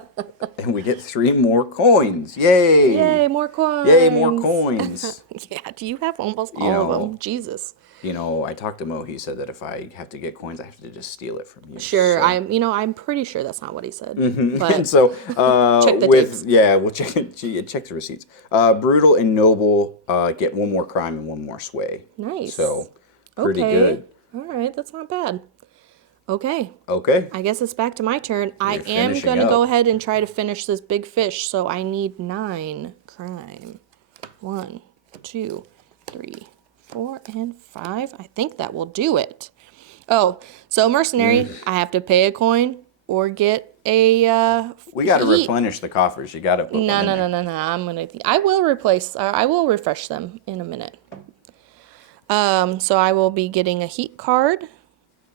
And we get 3 more coins. Yay! Yay, more coins. Yay, more coins. Yeah, do you have almost all of them? Jesus. I talked to Mo. He said that if I have to get coins, I have to just steal it from you. Sure, so. I'm pretty sure that's not what he said. But and so, check the tapes. we'll check the receipts. Brutal and noble get 1 more crime and 1 more sway. Nice. So, pretty good. All right, that's not bad. Okay. Okay. I guess it's back to my turn. I am finishing going to up. go ahead and try to finish this big fish, so I need 9 crime. 1, 2, 3, 4, and 5. I think that will do it. Oh, so mercenary, I have to pay a coin or get a We got to replenish the coffers. You got to put No. one in there. I'm going to I will refresh them in a minute. So I will be getting a heat card.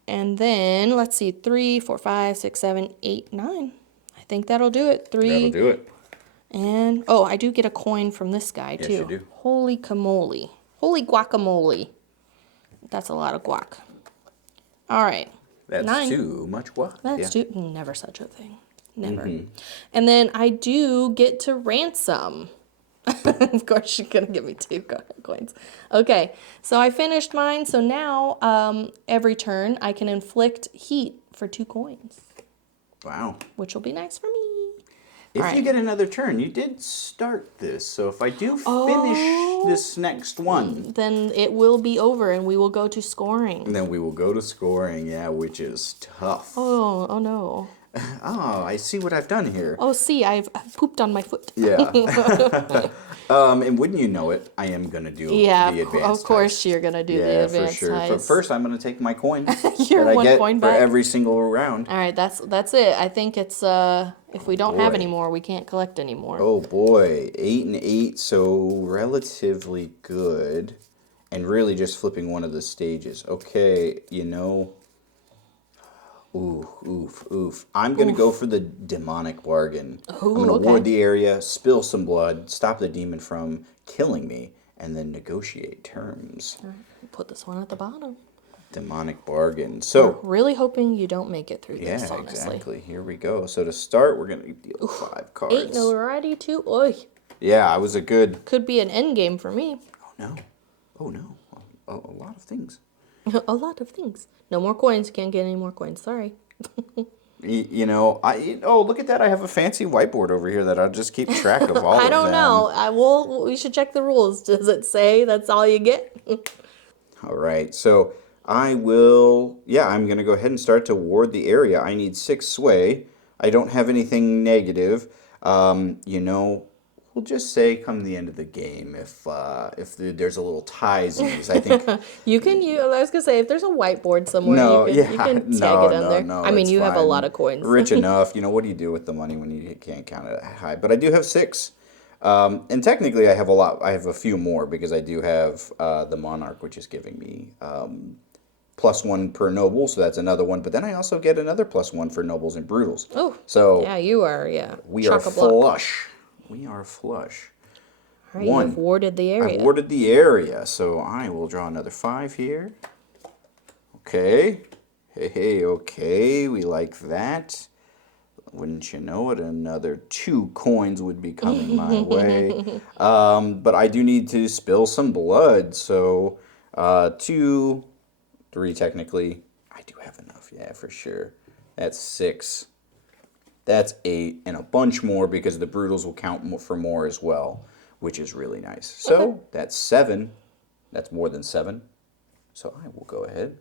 And then, let's see, 3, 4, 5, 6, 7, 8, 9. I think that'll do it. 3. That'll do it. And, oh, I do get a coin from this guy, too. Yes, you do. Holy camole. Holy guacamole. That's a lot of guac. All right. That's 9. too much guac. That's too, never such a thing. Never. And then I do get to ransom. Of course, you're going to give me 2 coins. Okay, so I finished mine. So now, every turn, I can inflict heat for 2 coins. Wow. Which will be nice for me. If you get another turn, you did start this. So if I do finish this next one, then it will be over and we will go to scoring. then we will go to scoring, which is tough. Oh no. Oh, I see what I've done here. Oh, see, I've pooped on my foot. Yeah. And wouldn't you know it, I am going to do the advanced of course heist. you're going to do the advanced for sure. heist. But first, I'm going to take my coin Your that I 1 get coin for back. every single round. All right, that's it. I think it's if we don't have any more, we can't collect anymore. Oh boy, 8 and 8, so relatively good. And really just flipping one of the stages. Okay, Oof. I'm going to go for the demonic bargain. I'm going to ward the area, spill some blood, stop the demon from killing me, and then negotiate terms. All right, put this one at the bottom. Demonic bargain. So, Really hoping you don't make it through this, honestly. exactly. Here we go. So to start, we're going to deal 5 cards. 8 notoriety too. Oy. Yeah, I was a good... Could be an end game for me. Oh no. A lot of things. A lot of things. No more coins. Can't get any more coins. Sorry. Look at that. I have a fancy whiteboard over here that I'll just keep track of all of them. I don't know. We should check the rules. Does it say that's all you get? All right. So I'm going to go ahead and start to ward the area. I need 6 sway. I don't have anything negative. we'll just say come the end of the game, if there's a little tiesies, I think. You can use. I was gonna say if there's a whiteboard somewhere, No, you yeah, can tag no, it on no, there. no, I mean, it's you have a lot fine. of coins. Rich enough, what do you do with the money when you can't count it high? But I do have 6. And technically I have a lot, I have a few more because I do have the Monarch, which is giving me +1 per noble, so that's another one. But then I also get another +1 for nobles and brutals. Oh, So yeah, you are. Yeah, we are chock-a-block. flush. We are flush. All right, you have warded the I've area. warded the area, so I will draw another 5 here. Okay. Hey, okay, we like that. Wouldn't you know it, another 2 coins would be coming my way. But I do need to spill some blood, so 2, 3 technically. I do have enough, yeah, for sure. That's 6. That's 8, and a bunch more because the brutals will count for more as well, which is really nice. So Okay. that's 7. That's more than 7. So I will go ahead.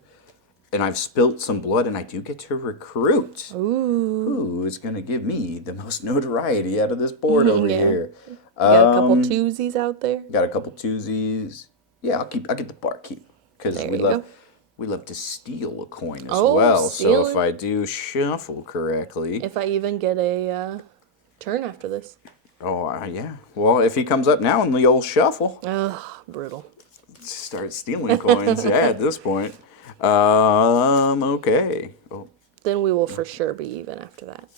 And I've spilt some blood, and I do get to recruit. Ooh. Who's going to give me the most notoriety out of this board over Yeah. here? You got a couple twosies out there. Got a couple twosies. Yeah, I'll get the barkeep because There you go. we love to steal a coin as Oh, well. So stealing. if I do shuffle correctly, If I even get a turn after this. yeah. Well, if he comes up now in the old shuffle, Ugh, brutal. start stealing coins. Yeah, at this point. Okay. Oh. Then we will for sure be even after that.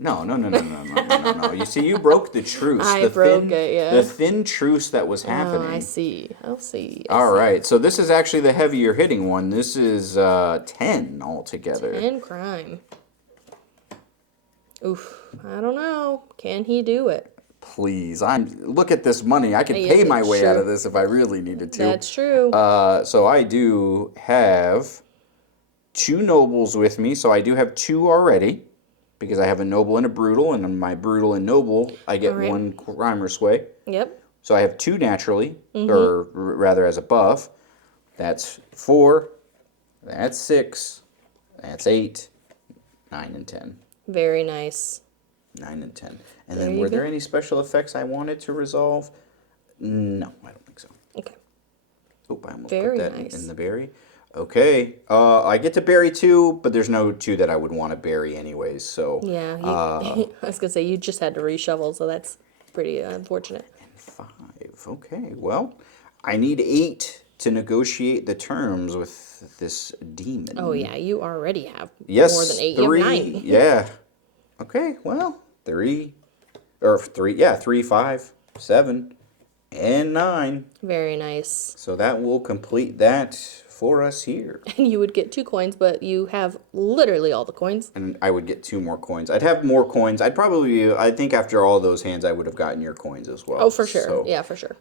No. No. You see, you broke the truce. I broke it, yeah. The thin truce that was happening. Oh, I see. I'll see. All right, so this is actually the heavier hitting one. This is 10 altogether. 10 crime. Oof. I don't know. Can he do it? Please, look at this money. I could Yeah, pay my way sure. out of this if I really needed to. That's true. So I do have 2 nobles with me, so I do have 2 already. Because I have a noble and a brutal, and on my brutal and noble, I get All right. 1 crime or sway. Yep. So I have 2 naturally, or rather as a buff. That's 4, that's 6, that's 8, 9, and 10. Very nice. 9 and 10. And There then you were go. there any special effects I wanted to resolve? No, I don't think so. Okay. Oop, I almost Very put that nice. in the berry. Okay, I get to bury 2, but there's no 2 that I would want to bury anyways, so... Yeah. I was going to say, you just had to reshovel, so that's pretty unfortunate. 5. Okay, well, I need 8 to negotiate the terms with this demon. Oh, yeah. You already have Yes, more than 8. 3. You have 9. Yeah. Okay, well, 3, 5, 7, and 9. Very nice. So that will complete that for us here. And you would get 2 coins, but you have literally all the coins. And I would get 2 more coins. I'd have more coins. I think after all those hands, I would have gotten your coins as well. Oh, for sure. So, Yeah, for sure.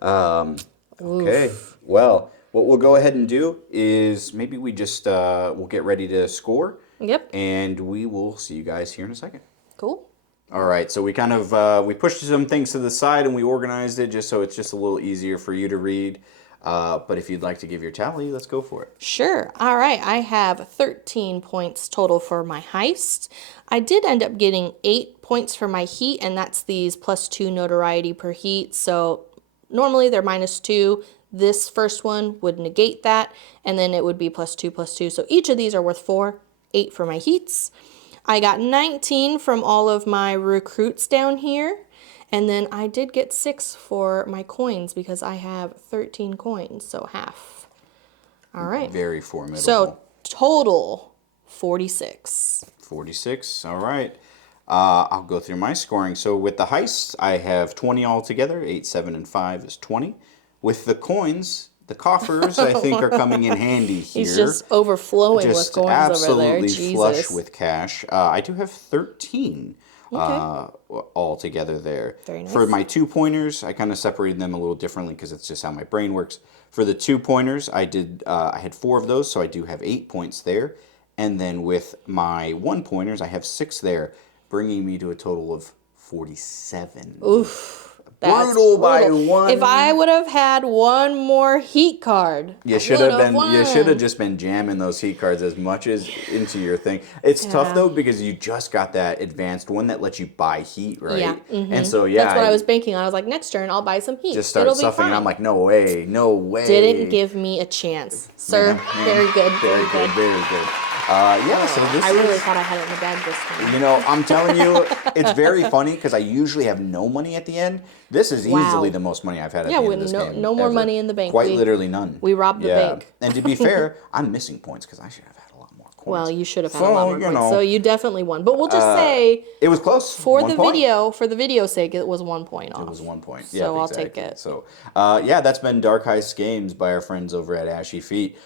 okay. Well, what we'll go ahead and do is maybe we just, we'll get ready to score. Yep. And we will see you guys here in a second. Cool. All right, so we kind of, we pushed some things to the side and we organized it just so it's just a little easier for you to read. But if you'd like to give your tally, let's go for it. Sure. All right. I have 13 points total for my heist. I did end up getting 8 points for my heat, and that's these +2 notoriety per heat. So normally they're -2. This first one would negate that, and then it would be +2. So each of these are worth 4, 8 for my heats. I got 19 from all of my recruits down here. And then I did get 6 for my coins because I have 13 coins, so half. All right. Very formidable. So total 46. 46, all right. I'll go through my scoring. So with the heist, I have 20 altogether. 8, 7, and 5 is 20. With the coins, the coffers, I think, are coming in handy here. He's just overflowing Just with coins over there. absolutely Jesus. flush with cash. I do have 13 Okay. all together there. Very nice. For my 2-pointers, I kind of separated them a little differently because it's just how my brain works. For the 2-pointers, I had 4 of those, so I do have 8 points there. And then with my 1-pointers, I have 6 there, bringing me to a total of 47. Oof. That's Brutal by one. If I would have had one more heat card, You should have been. You should have just been jamming those heat cards as much as into your thing. It's tough though because you just got that advanced one that lets you buy heat, right? Yeah. And so That's what I was banking on. I was like, next turn I'll buy some heat. just start It'll be suffering, and fine. I'm like, no way, no way. Didn't give me a chance, sir. Man, Very good. very good, very good. Yeah, so this I really thought I had it in the bag this time. You know, I'm telling you, it's very funny because I usually have no money at the end. This is easily the most money I've had at the end of this game. No more ever. money in the bank. Quite literally none. We robbed the bank. And to be fair, I'm missing points because I should have had a lot more coins. Well, you should have had a lot more points. So you definitely won. But we'll just say it was close. for the video's sake, it was 1 point off. It was 1 point. So Yeah, I'll exactly. take it. So, yeah, that's been Dark Heist Games by our friends over at Ashy Feet.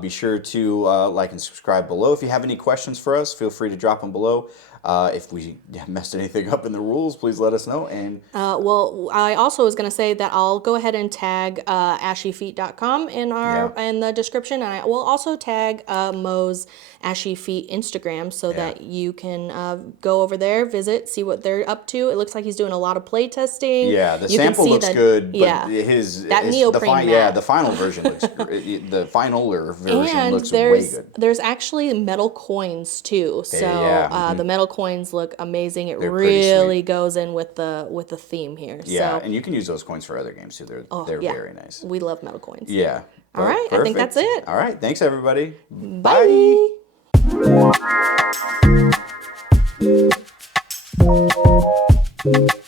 Be sure to like and subscribe below. If you have any questions for us, feel free to drop them below. If we messed anything up in the rules, please let us know. And well, I also was going to say that I'll go ahead and tag ashyfeet.com in the description, and I will also tag Mo's Ashy Feet Instagram so that you can go over there, visit, see what they're up to. It looks like he's doing a lot of play testing. yeah, the sample looks good, but the final version looks the finaler version looks way good. There's actually metal coins too, so the metal coins look amazing. They're really goes in with the theme here. Yeah, so, and you can use those coins for other games too. They're very nice. We love metal coins. Yeah. All right, perfect. I think that's it. All right, thanks everybody. Bye. Bye.